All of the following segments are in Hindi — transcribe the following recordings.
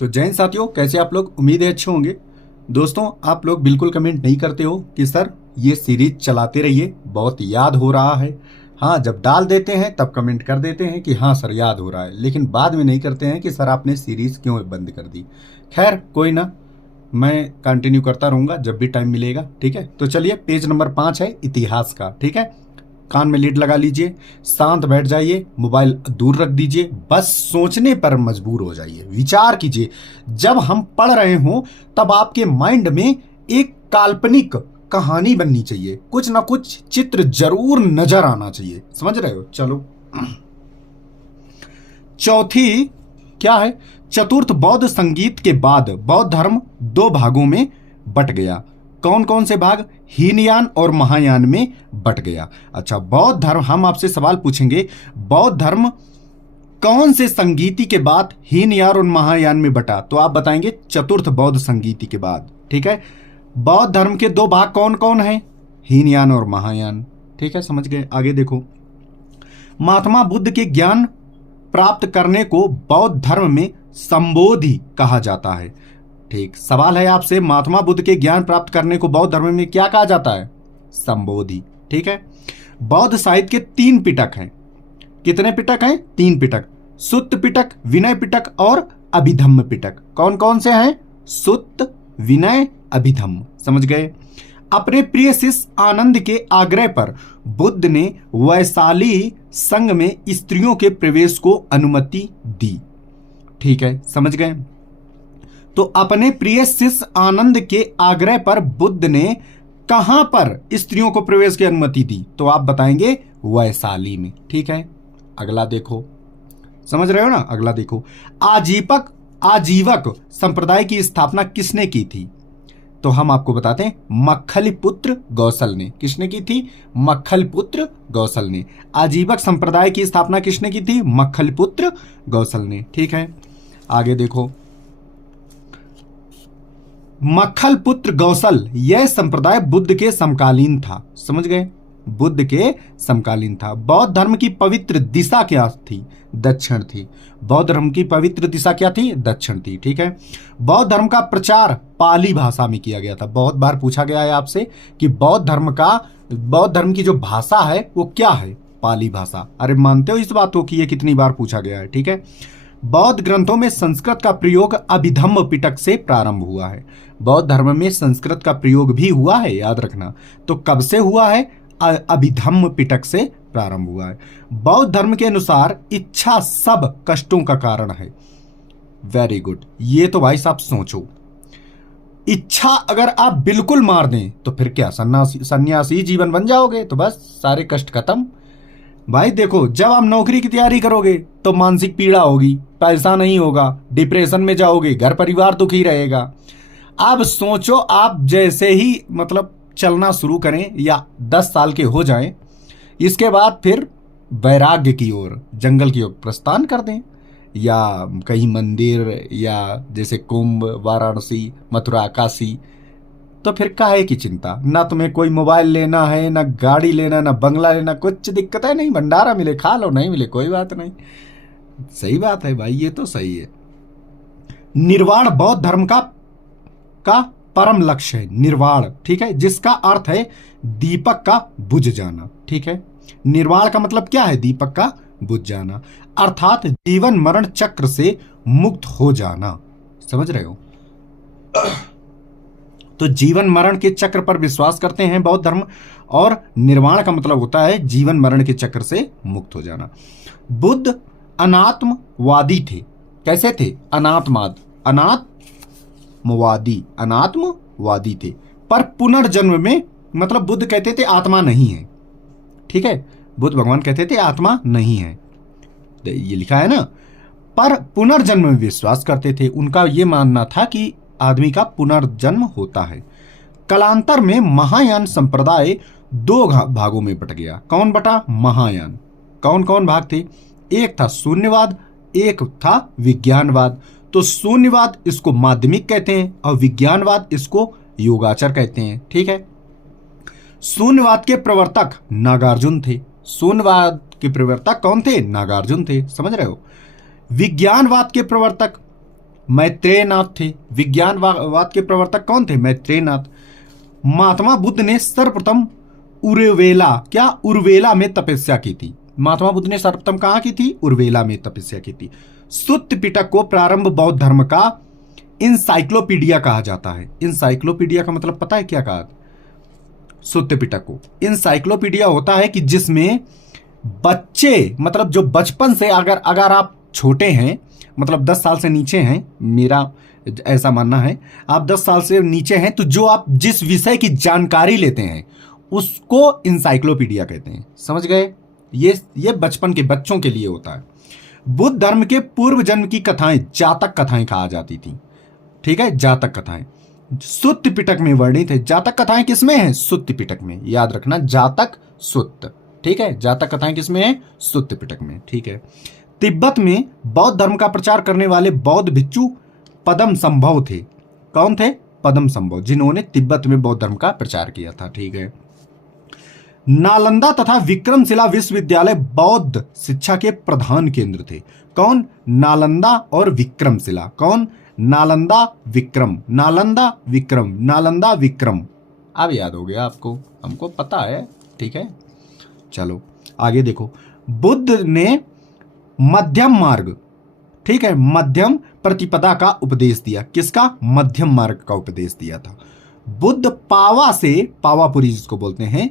तो जय हिंद साथियों, कैसे आप लोग? उम्मीद है अच्छे होंगे। दोस्तों, आप लोग बिल्कुल कमेंट नहीं करते हो कि सर ये सीरीज चलाते रहिए, बहुत याद हो रहा है। हाँ, जब डाल देते हैं तब कमेंट कर देते हैं कि हाँ सर याद हो रहा है, लेकिन बाद में नहीं करते हैं कि सर आपने सीरीज क्यों बंद कर दी। खैर कोई ना, मैं कंटिन्यू करता रहूँगा जब भी टाइम मिलेगा। ठीक है, तो चलिए, पेज नंबर 5 है इतिहास का। ठीक है, कान में लीड लगा लीजिए, शांत बैठ जाइए, मोबाइल दूर रख दीजिए, बस सोचने पर मजबूर हो जाइए, विचार कीजिए। जब हम पढ़ रहे हों तब आपके माइंड में एक काल्पनिक कहानी बननी चाहिए, कुछ ना कुछ चित्र जरूर नजर आना चाहिए। समझ रहे हो? चलो, चौथी क्या है? चतुर्थ बौद्ध संगीत के बाद बौद्ध धर्म दो भागों में बट गया। कौन कौन से भाग? हीनयान और महायान में बट गया। अच्छा, बौद्ध धर्म, हम आपसे सवाल पूछेंगे, बौद्ध धर्म कौन से संगीति के बाद हीनयान और महायान में बटा? तो आप बताएंगे चतुर्थ बौद्ध संगीति के बाद। ठीक है, बौद्ध धर्म के दो भाग कौन कौन है? हीनयान और महायान। ठीक है, समझ गए? आगे देखो, महात्मा बुद्ध के ज्ञान प्राप्त करने को बौद्ध धर्म में संबोधि कहा जाता है। ठीक, सवाल है आपसे, महात्मा बुद्ध के ज्ञान प्राप्त करने को बौद्ध धर्म में क्या कहा जाता है? संबोधि। ठीक है, बौद्ध साहित्य के 3 पिटक हैं। कितने पिटक हैं? 3 पिटक, सुत्त पिटक, विनय पिटक और अभिधम्म पिटक। कौन कौन से हैं? सुत्त, विनय, अभिधम्म। समझ गए? अपने प्रिय शिष्य आनंद के आग्रह पर बुद्ध ने वैशाली संघ में स्त्रियों के प्रवेश को अनुमति दी। ठीक है, समझ गए? तो अपने प्रिय शिष्य आनंद के आग्रह पर बुद्ध ने कहां पर स्त्रियों को प्रवेश की अनुमति दी? तो आप बताएंगे वैशाली में। ठीक है, अगला देखो, समझ रहे हो ना? अगला देखो, आजीवक संप्रदाय की स्थापना किसने की थी? तो हम आपको बताते हैं, मक्खलीपुत्र गौसल ने। किसने की थी? मक्खलीपुत्र गौसल ने। आजीवक संप्रदाय की स्थापना किसने की थी? मक्खलीपुत्र गौसल ने। ठीक है, आगे देखो, मक्खलपुत्र गौसल, यह संप्रदाय बुद्ध के समकालीन था। समझ गए? बुद्ध के समकालीन था। बौद्ध धर्म की पवित्र दिशा क्या थी? दक्षिण थी। बौद्ध धर्म की पवित्र दिशा क्या थी? दक्षिण थी। ठीक है, बौद्ध धर्म का प्रचार पाली भाषा में किया गया था। बहुत बार पूछा गया है आपसे कि बौद्ध धर्म की जो भाषा है वो क्या है? पाली भाषा। अरे मानते हो इस बात को कि ये कितनी बार पूछा गया है? ठीक है, बौद्ध ग्रंथों में संस्कृत का प्रयोग अभिधम्म पिटक से प्रारंभ हुआ है। बौद्ध धर्म में संस्कृत का प्रयोग भी हुआ है, याद रखना। तो कब से हुआ है? अभिधम्म पिटक से प्रारंभ हुआ है। बौद्ध धर्म के अनुसार इच्छा सब कष्टों का कारण है। वेरी गुड, ये तो भाई साहब सोचो, इच्छा अगर आप बिल्कुल मार दें तो फिर क्या सन्यासी जीवन बन जाओगे? तो बस सारे कष्ट खत्म। भाई देखो, जब आप नौकरी की तैयारी करोगे तो मानसिक पीड़ा होगी, पैसा नहीं होगा, डिप्रेशन में जाओगे, घर परिवार दुखी रहेगा। अब सोचो, आप जैसे ही मतलब चलना शुरू करें या 10 साल के हो जाएं, इसके बाद फिर वैराग्य की ओर, जंगल की ओर प्रस्थान कर दें, या कहीं मंदिर, या जैसे कुंभ, वाराणसी, मथुरा, काशी, तो फिर काहे की चिंता? ना तुम्हें कोई मोबाइल लेना है, ना गाड़ी लेना, ना बंगला लेना, कुछ दिक्कत है नहीं। भंडारा मिले खा लो, नहीं मिले कोई बात नहीं। सही बात है भाई, ये तो सही है। निर्वाण बौद्ध धर्म का परम लक्ष्य है। निर्वाण, ठीक है, जिसका अर्थ है दीपक का बुझ जाना। ठीक है, निर्वाण का मतलब क्या है? दीपक का बुझ जाना, अर्थात जीवन मरण चक्र से मुक्त हो जाना। समझ रहे हो? तो जीवन मरण के चक्र पर विश्वास करते हैं बौद्ध धर्म, और निर्वाण का मतलब होता है जीवन मरण के चक्र से मुक्त हो जाना। बुद्ध अनात्मवादी थे। कैसे थे? अनात्मवादी थे। पर पुनर्जन्म में, मतलब बुद्ध कहते थे आत्मा नहीं है। ठीक है, बुद्ध भगवान कहते थे आत्मा नहीं है, ये लिखा है ना। पर पुनर्जन्म में विश्वास करते थे। उनका यह मानना था कि आदमी का पुनर्जन्म होता है। कालांतर में महायान संप्रदाय 2 भागों में बट गया। कौन बटा? महायान। कौन कौन भाग थे? एक था शून्यवाद, एक था विज्ञानवाद। तो शून्यवाद इसको माध्यमिक कहते हैं और विज्ञानवाद इसको योगाचार कहते हैं। ठीक है, शून्यवाद के प्रवर्तक नागार्जुन थे। शून्यवाद के प्रवर्तक कौन थे? नागार्जुन थे। समझ रहे हो? विज्ञानवाद के प्रवर्तक मैत्रेयनाथ थे। विज्ञानवाद के प्रवर्तक कौन थे? मैत्रेयनाथ। महात्मा बुद्ध ने सर्वप्रथम उर्वेला में तपस्या की थी। महात्मा बुद्ध ने सर्वप्रथम कहां की थी? उर्वेला में तपस्या की थी। सुत्त पिटक को प्रारंभ बौद्ध धर्म का इंसाइक्लोपीडिया कहा जाता है। इंसाइक्लोपीडिया का मतलब पता है क्या कहा? सुत्त पिटक को इंसाइक्लोपीडिया होता है कि जिसमें बच्चे, मतलब जो बचपन से अगर आप छोटे हैं, मतलब 10 साल से नीचे हैं, मेरा ऐसा मानना है, आप 10 साल से नीचे हैं, तो जो आप जिस विषय की जानकारी लेते हैं उसको इंसाइक्लोपीडिया कहते हैं। समझ गए? ये बचपन के बच्चों के लिए होता है। बुद्ध धर्म के पूर्व जन्म की कथाएं जातक कथाएं कहा जाती थी। ठीक है, जातक कथाएं सुत्त पिटक में वर्णित है। जातक कथाएं किसमें है? सुत्त पिटक में। याद रखना, जातक सुत्त। ठीक है, जातक कथाएं किसमें है? सुत्त पिटक में। ठीक है। तिब्बत में बौद्ध धर्म का प्रचार करने वाले बौद्ध भिक्षु पद्म संभव थे। कौन थे? पद्म संभव, जिन्होंने तिब्बत में बौद्ध धर्म का प्रचार किया था। ठीक है। नालंदा तथा विक्रमशिला विश्वविद्यालय बौद्ध शिक्षा के प्रधान केंद्र थे। कौन? नालंदा और विक्रमशिला। कौन? नालंदा विक्रम, नालंदा विक्रम, नालंदा विक्रम। अब याद हो गया आपको, हमको पता है। ठीक है, चलो आगे देखो। बुद्ध ने मध्यम मार्ग, ठीक है, मध्यम प्रतिपदा का उपदेश दिया। किसका? मध्यम मार्ग का उपदेश दिया था। बुद्ध पावा से, पावापुरी जिसको बोलते हैं,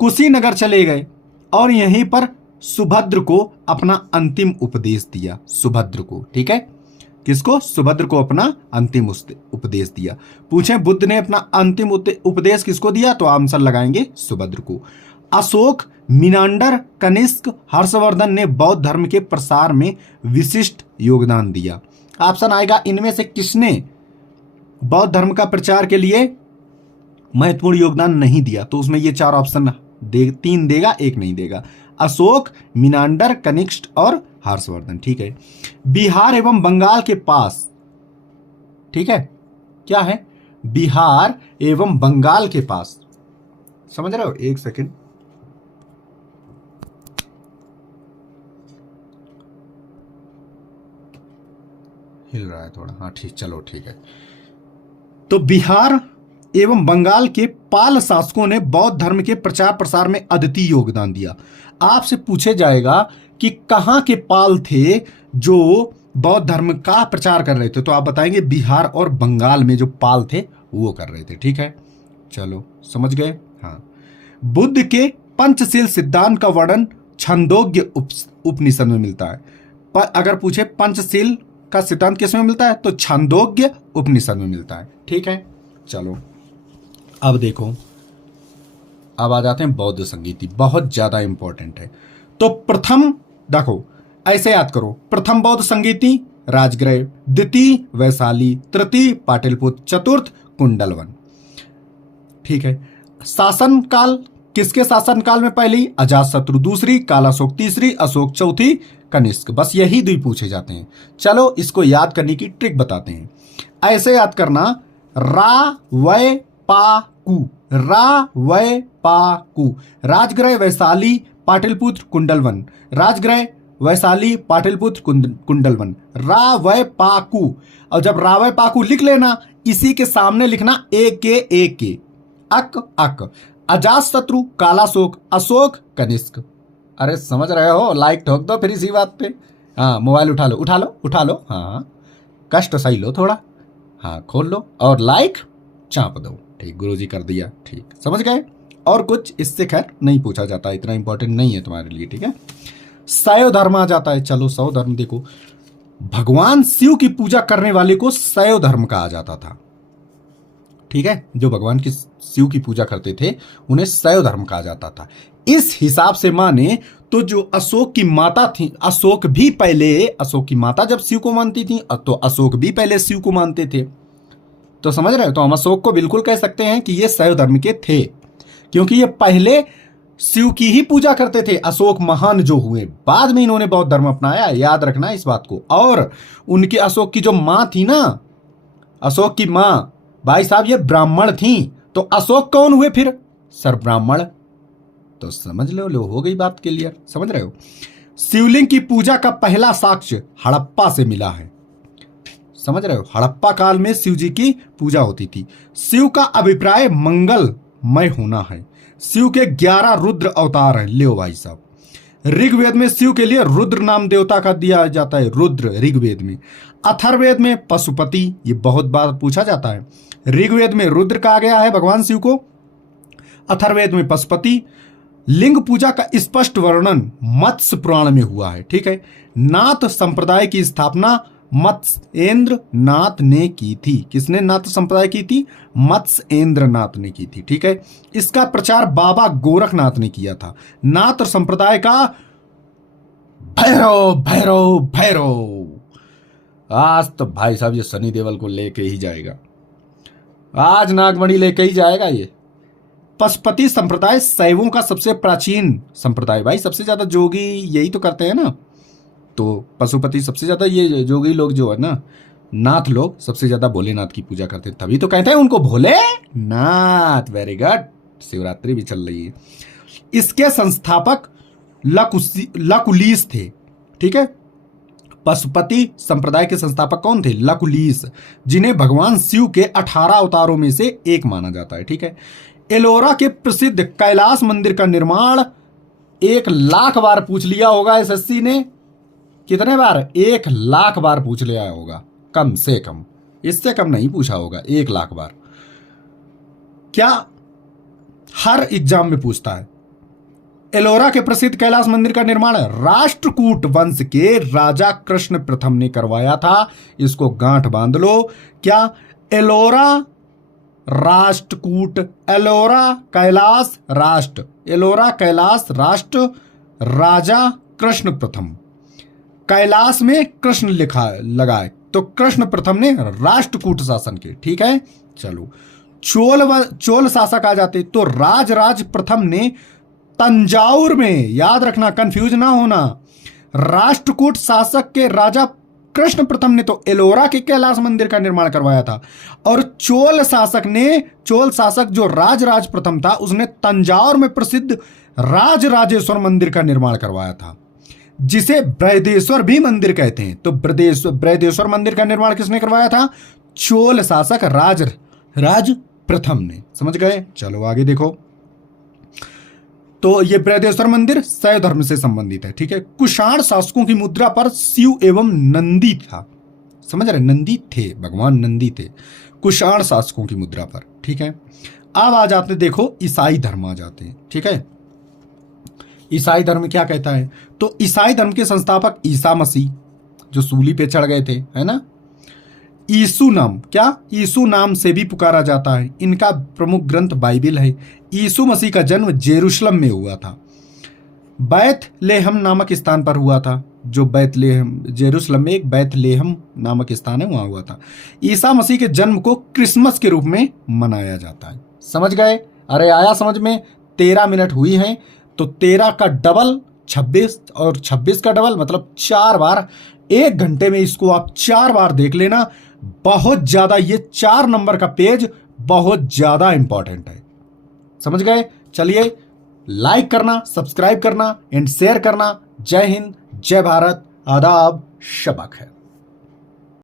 कुशीनगर चले गए और यहीं पर सुभद्र को अपना अंतिम उपदेश दिया। सुभद्र को, ठीक है, किसको? सुभद्र को अपना अंतिम उपदेश दिया। पूछे बुद्ध ने अपना अंतिम उपदेश किसको दिया? तो आंसर लगाएंगे सुभद्र को। अशोक, मिनांडर, कनिष्क, हर्षवर्धन ने बौद्ध धर्म के प्रसार में विशिष्ट योगदान दिया। ऑप्शन आएगा इनमें से किसने बौद्ध धर्म का प्रचार के लिए महत्वपूर्ण योगदान नहीं दिया? तो उसमें ये 4 ऑप्शन 3 देगा, 1 नहीं देगा। अशोक, मिनांडर, कनिष्क और हर्षवर्धन। ठीक है। बिहार एवं बंगाल के पास, ठीक है, क्या है? बिहार एवं बंगाल के पास, समझ रहे हो? 1 सेकेंड, हिल रहा है थोड़ा। हाँ ठीक, चलो ठीक है। तो बिहार एवं बंगाल के पाल शासकों ने बौद्ध धर्म के प्रचार प्रसार में अद्वितीय योगदान दिया। आपसे पूछे जाएगा कि कहां के पाल थे जो बौद्ध धर्म का प्रचार कर रहे थे, तो आप बताएंगे बिहार और बंगाल में जो पाल थे वो कर रहे थे। ठीक है, चलो समझ गए। हाँ, बुद्ध के पंचशील सिद्धांत का वर्णन छंदोग्य उपनिषद में मिलता है। पर अगर पूछे पंचशील का सिद्धांत किस में मिलता है, तो छंदोग्य उपनिषद में मिलता है। ठीक है, चलो अब देखो, अब आ जाते हैं बौद्ध संगीति, बहुत ज्यादा इंपॉर्टेंट है। तो प्रथम देखो, ऐसे याद करो, प्रथम बौद्ध संगीति राजगृह, द्वितीय वैशाली, तृतीय पाटलिपुत्र, चतुर्थ कुंडलवन। ठीक है। शासन काल, किसके शासन काल में? पहली अजातशत्रु, दूसरी कालाशोक, तीसरी अशोक, चौथी कनिष्क। बस यही 2 पूछे जाते हैं। चलो इसको याद करने की ट्रिक बताते हैं। ऐसे याद करना, रा वै पा कु, रा वै पा कु, राजगृह, वैशाली, पाटलिपुत्र, कुंडलवन, राजगृह, वैशाली, पाटलिपुत्र, कुंडलवन, रा वै पा कु। और जब रा वै पा कु लिख लेना, इसी के सामने लिखना ए के, अक अक, अजातशत्रु, कालाशोक, अशोक, कनिष्क। अरे समझ रहे हो? लाइक ठोक दो फिर इसी बात पे। हाँ, मोबाइल उठा लो, उठा लो, उठा लो। हाँ, कष्ट सही लो थोड़ा। हाँ, खोल लो और लाइक चाप दो। ठीक, गुरुजी कर दिया। ठीक, समझ गए? और कुछ इससे खैर नहीं पूछा जाता, इतना इंपॉर्टेंट नहीं है तुम्हारे लिए। ठीक है। शैव धर्म आ जाता है। चलो शैव धर्म देखो, भगवान शिव की पूजा करने वाले को शैव धर्म कहा जाता था। ठीक है, जो भगवान की शिव की पूजा करते थे उन्हें शैव धर्म कहा जाता था। इस हिसाब से माने तो जो अशोक की माता थी, अशोक भी पहले, अशोक की माता जब शिव को मानती थी तो अशोक भी पहले शिव को मानते थे। तो समझ रहे हो? तो हम अशोक को बिल्कुल कह सकते हैं कि ये शैव धर्म के थे, क्योंकि ये पहले शिव की ही पूजा करते थे। अशोक महान जो हुए, बाद में इन्होंने बौद्ध धर्म अपनाया, याद रखना इस बात को। और उनके अशोक की जो मां थी ना, अशोक की मां, भाई साहब ये ब्राह्मण थी, तो अशोक कौन हुए फिर? सर ब्राह्मण। तो समझ लो हो गई बात क्लियर। समझ रहे हो? शिवलिंग की पूजा का पहला साक्ष्य हड़प्पा से मिला है। समझ रहे हो, हड़प्पा काल में शिव जी की पूजा होती थी। शिव का अभिप्राय मंगलमय होना है। शिव के 11 रुद्र अवतार हैं। लियो भाई साहब, ऋग्वेद में शिव के लिए रुद्र नाम देवता का दिया जाता है, रुद्र ऋग्वेद में। अथर्ववेद में पशुपति, ये बहुत बार पूछा जाता है। ऋग्वेद में रुद्र कहा गया है भगवान शिव को, अथर्ववेद में पशुपति। लिंग पूजा का स्पष्ट वर्णन मत्स्य पुराण में हुआ है। ठीक है, नाथ संप्रदाय की स्थापना मत्स्येंद्र नाथ ने की थी। किसने नाथ संप्रदाय की थी? मत्स्येंद्र नाथ ने की थी। ठीक है, इसका प्रचार बाबा गोरखनाथ ने किया था। नाथ संप्रदाय का भैरव भैरव भैरव, आज तो भाई साहब ये सनी देओल को लेके ही जाएगा, आज नागमणि लेके ही जाएगा ये। पशुपति संप्रदाय शैवों का सबसे प्राचीन संप्रदाय। भाई सबसे ज्यादा जोगी यही तो करते हैं ना, तो पशुपति सबसे ज्यादा, ये जोगी लोग जो है ना, नाथ लोग सबसे ज्यादा भोलेनाथ की पूजा करते हैं, तभी तो कहते हैं उनको भोले नाथ। वेरी गुड, शिवरात्रि भी चल रही है। इसके संस्थापक लकुलीस थे। ठीक है, पशुपति संप्रदाय के संस्थापक कौन थे? लकुलीस, जिन्हें भगवान शिव के 18 अवतारों में से एक माना जाता है। ठीक है, एलोरा के प्रसिद्ध कैलाश मंदिर का निर्माण 1,00,000 बार पूछ लिया होगा एसएससी ने। कितने बार? 1,00,000 बार पूछ लिया होगा, कम से कम, इससे कम नहीं पूछा होगा, 1,00,000 बार। क्या हर एग्जाम में पूछता है। एलोरा के प्रसिद्ध कैलाश मंदिर का निर्माण राष्ट्रकूट वंश के राजा कृष्ण प्रथम ने करवाया था। इसको गांठ बांध लो। क्या एलोरा राष्ट्रकूट, एलोरा कैलाश राष्ट्र, एलोरा कैलाश राष्ट्र, राजा कृष्ण प्रथम। कैलाश में कृष्ण लिखा लगाए तो कृष्ण प्रथम ने राष्ट्रकूट शासन के। ठीक है, चलो चोल शासक आ जाते तो राजराज प्रथम ने तंजाउर में, याद रखना कंफ्यूज ना होना, राष्ट्रकूट शासक के राजा कृष्ण प्रथम ने तो एलोरा के कैलाश मंदिर का निर्माण करवाया था, और चोल शासक जो राजराज प्रथम था उसने तंजाउर में प्रसिद्ध राजराजेश्वर मंदिर का निर्माण करवाया था, जिसे बृहदेश्वर भी मंदिर कहते हैं। तो बृहदेश्वर मंदिर का निर्माण किसने करवाया था? चोल शासक राज प्रथम ने। समझ गए? चलो आगे देखो। तो ये बृहदेश्वर मंदिर शैव धर्म से संबंधित है। ठीक है, कुषाण शासकों की मुद्रा पर शिव एवं नंदी था। समझ रहे? नंदी थे, भगवान नंदी थे कुषाण शासकों की मुद्रा पर। ठीक है, अब आ जाते, देखो ईसाई धर्म आ जाते हैं। ठीक है, ईसाई धर्म क्या कहता है? तो ईसाई धर्म के संस्थापक ईसा मसीह, जो सूली पे चढ़ गए थे, है ना। यीशु नाम, क्या यीशु नाम से भी पुकारा जाता है। इनका प्रमुख ग्रंथ बाइबिल है। यीशु मसीह का जन्म जेरूशलम में हुआ था, बैतलेहम नामक स्थान पर हुआ था। जो बैतलेहम, जेरूशलम में एक बैतलेहम नामक स्थान है, वहां हुआ था। ईसा मसीह के जन्म को क्रिसमस के रूप में मनाया जाता है। समझ गए? अरे आया समझ में? 13 मिनट हुई हैं, तो 13 का डबल 26 और 26 का डबल मतलब 4 बार। 1 घंटे में इसको आप 4 बार देख लेना। बहुत ज्यादा, ये 4 नंबर का पेज बहुत ज्यादा इंपॉर्टेंट है। समझ गए? चलिए, लाइक करना, सब्सक्राइब करना एंड शेयर करना। जय हिंद, जय भारत, आदाब, शबा खैर।